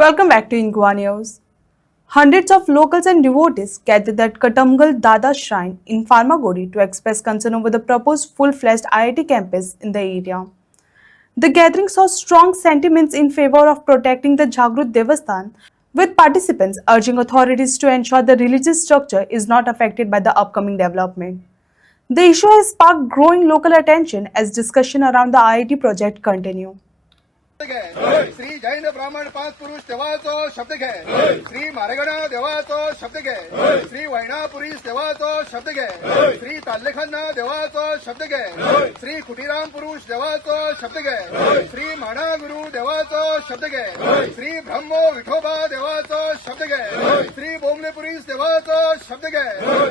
Welcome back to Ingwa News. Hundreds of locals and devotees gathered at Katamgal Dada Shrine in Farmagodi to express concern over the proposed full-fledged IIT campus in the area. The gathering saw strong sentiments in favor of protecting the Jagrut Devasthan, with participants urging authorities to ensure the religious structure is not affected by the upcoming development. The issue has sparked growing local attention as discussion around the IIT project continue. Shri Jain ब्राह्मण पाच पुरुष देवाचो शब्द घे श्री मारेगणा देवाचो शब्द घे श्री वैणापुरी देवाचो शब्द घे श्री ताल्लेखन्ना देवाचो शब्द घे श्री कुटीराम पुरुष देवाचो शब्द घे श्री माणा गुरु देवाचो शब्द घे श्री ब्रह्मो विठोबा देवाचो शब्द घे श्री बोंगले पुरीस देवाचो शब्द घे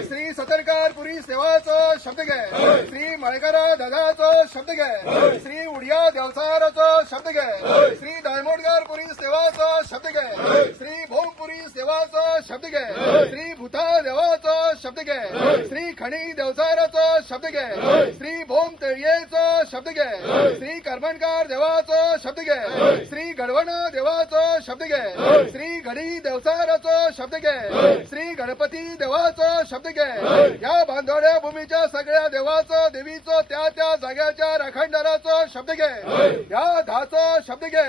श्री सतरकार पुरीस देवाचो शब्द घे श्री मळेकरा दादाचो शब्द घे श्री उडिया देवसाराचो शब्द घे श्री दायमोडगार पुरीस देवाचो शब्द घे श्री भोम पुरीस देवाचो शब्द घे श्री भूता देवाचो शब्द घे श्री खणी देवसाराचो शब्द घे श्री भोम तळयेचो शब्द घे श्री करमणकार देवाचो शब्द घे श्री गडवणा देवाचो शब्द घे श्री घडी देवसाराचो शब्द घे श्री गणपती देवाचो शब्द घे या बांधवड्या भूमीच्या सगळ्या देवाचो देवीचो त्या जाग्याच्या राखणदाराचो शब्द घे या धाचो शब्द घे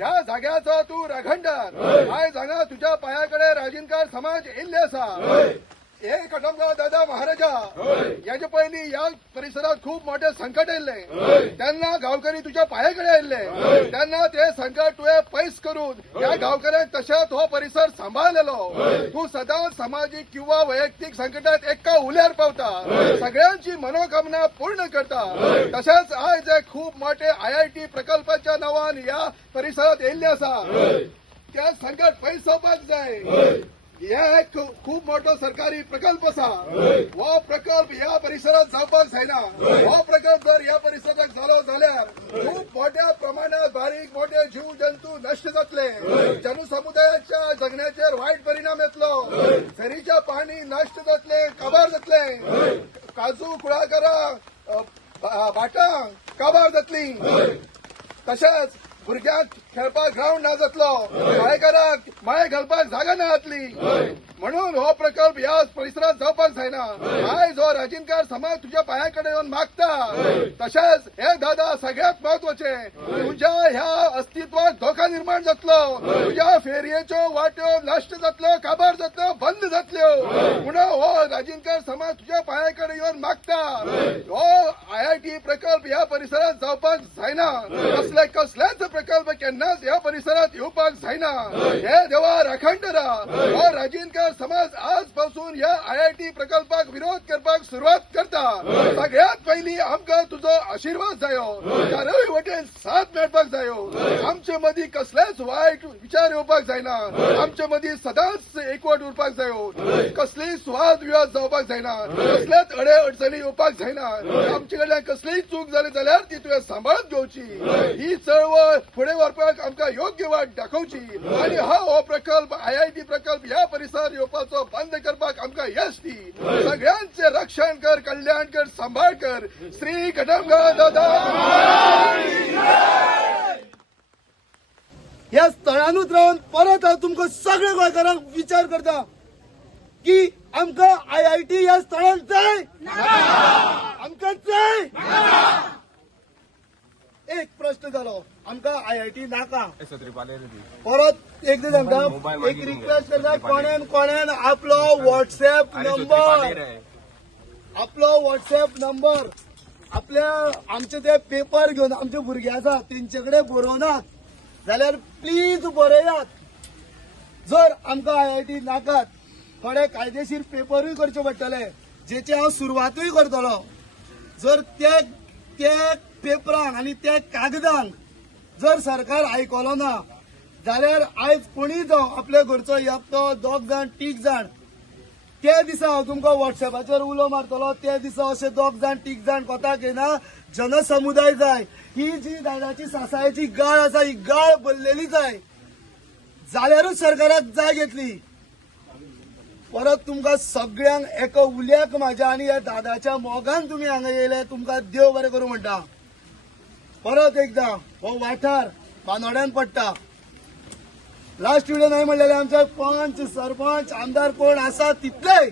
या जाग्याचो तू राखणदार आय जागा तुझ्या पायाकडे राजिनकार समाज येल्ले आसा हे कटमगाव दादा महाराजा याच्या पहिली या परिसरात खूप मोठे संकट येयले त्यांना गावकरी तुझ्या पायाकडे येयले त्यांना ते संकट तुवें पयस करून या गावकऱ्यांक तशेंच हो परिसर सांबाळलेलो तू सदांच सामाजिक किंवा वैयक्तिक संकटात एका उल्यार पावता सगळ्यांची मनोकामना पूर्ण करता तशेंच आयज एक खूप मोठे IIT प्रकल्पाच्या नावान या परिसरात येयल्ले आसा त्या संकट पयस जावपाक जाय हे खूप मोठो सरकारी प्रकल्प असा हो प्रकल्प या परिसरात जावपाक जायना हो प्रकल्प जर या परिसरात जालो जाल्यार खूप मोठ्या प्रमाणात बारीक मोठे जीव जंतू नष्ट जातले जनसमुदायाच्या जगण्याचेर वाईट परिणाम येतलो झरीच्या पाणी नष्ट जातले काबार जातले काजू कुळागरां भाटां काबार जातली तशेंच भुरग्यांक खेळपाक ग्राउंड ना जातलो माळेकारांक माळे घालपाक जागा ना जातली म्हणून हो प्रकल्प ह्या परिसरात जावपाक जायना आयज हो राजिनकार समाज तुझ्या पायाकडे येवन मागता तशेंच हे दादा सगळ्यात महत्वाचे तुझ्या ह्या अस्तित्वाक धोका निर्माण जातलो तुझ्या फेरयेच्यो वाट्यो नष्ट जातल्यो काबार जातल्यो बंद जातल्यो म्हणून हो राजिनकार समाज तुझ्या पायाकडे येवन मागता हो IIT प्रकल्प ह्या परिसरात जावपाक जायना कसलेच प्रकल्प केन्नाच ह्या परिसरात येवपाक जायना हे देवा राखणदारा हो राजिनकार समाज आजपासून या IIT प्रकल्पाक विरोध करपाक सुरुवात करता सगळ्यात पहिली आमकां तुजो आशीर्वाद जायो चारय वटेन साथ मेळपाक जायो आमचे मदीं कसलेच वायट विचार येवपाक जायना आमचे मदीं सदांच एकवट उरपाक जायो कसलीय सुवाद विवाद जावपाक जायना कसलेच अडे अडचणी येवपाक जायना आमचे कडल्यान कसलीय चूक जाली जाल्यार ती तुवें सांबाळून घेवची ही चळवळ फुडें व्हरपाक आमकां योग्य वाट दाखोवची आनी हो प्रकल्प IIT प्रकल्प ह्या परिसरात येवपाचो बंद करपाक आमकां यश दी सगळ्यांचे रक्षण कर कल्याण कर सांबाळ कर श्री कटमगाव दादा ह्या स्थळानूच रावन परत हांव तुमकां सगळ्या गोंयकारांक विचार करता की आमकां IIT ह्या स्थळान जाय आमकां जाय एक प्रश्न जालो आमकां IIT नाका परत एकदा सांगता एक रिक्वेस्ट करता कोण्यान आपलो व्हॉट्सएप नंबर आपल्या आमचे ते पेपर घेवन आमचे भुरगे आसा तेंचे कडेन बरोवनात जाल्यार प्लीज बरयात जर आमकां IIT नाकात थोडे कायदेशीर पेपरूय करचे पडटले जेचे हांव सुरवातूय करतलो जर ते पेपरांक आनी त्या कागदांक जर सरकार आयकलो ना जाल्यार आयज कोणीय जावं आपल्या घरचो एकटो दोग जाण तीग जाण ते दिसा हांव तुमकां व्हॉट्सएपाचेर उलो मारतलो ते दिसा अशे दोग जाण तीग जाण कोताक येना जनसमुदाय जाय ही जी दादाची सासायची गाळ आसा ही गाळ भरलेली जाय जाल्यारूच सरकाराक जाय घेतली परत तुमकां सगळ्यांक एका उल्याक म्हाज्या आनी ह्या दादाच्या मोगान तुमी हांगा येयले तुमकां देव बरें करूं म्हणटा परत एकदा हो वाठार बांदोड्यान पडटा लास्ट व्हिडिओ नाही म्हणलेले आमचे पंच सरपंच आमदार कोण असा तिथले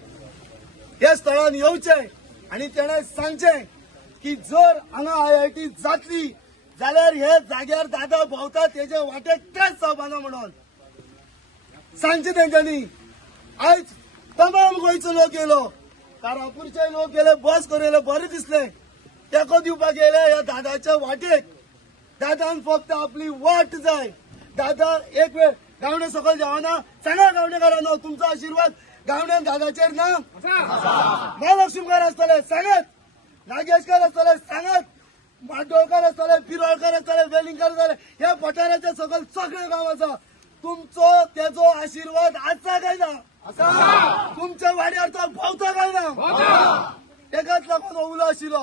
हे स्थळान येवचे आणि तेणे सांगचे की जर हांगा IIT जातली जाल्यार हे जाग्यार दादा भोंवता तेजे वाटेक तेच जावपाना म्हणून सांगचे तेंच्यांनी. आयज तमाम गोंयचो लोक येयलो, कारापूरचे लोक येयले, बस करून येयले, बरें दिसलें. तेको दिवपाक येयले ह्या दादाच्या वाटेक. दादान फक्त आपली वाट जाय. दादा एक वेळ गावडे सकयल देवाना सांगा गावडेकारांनो तुमचो आशीर्वाद गावड्यान दादाचेर ना. महालक्ष्मीकार आसतले सांगात, नागेशकार आसतले सांगात, माडोळकर आसतले, पिरोळकर आसतले, वेलिंगकर आसतले, ह्या पठाराचे सकयल सगळे गाव आसा. तुमचो तेजो आशीर्वाद आसा काय ना? तुमच्या वाड्यार तो भोंवता काय ना? तेकाच लागून उलो आशिल्लो.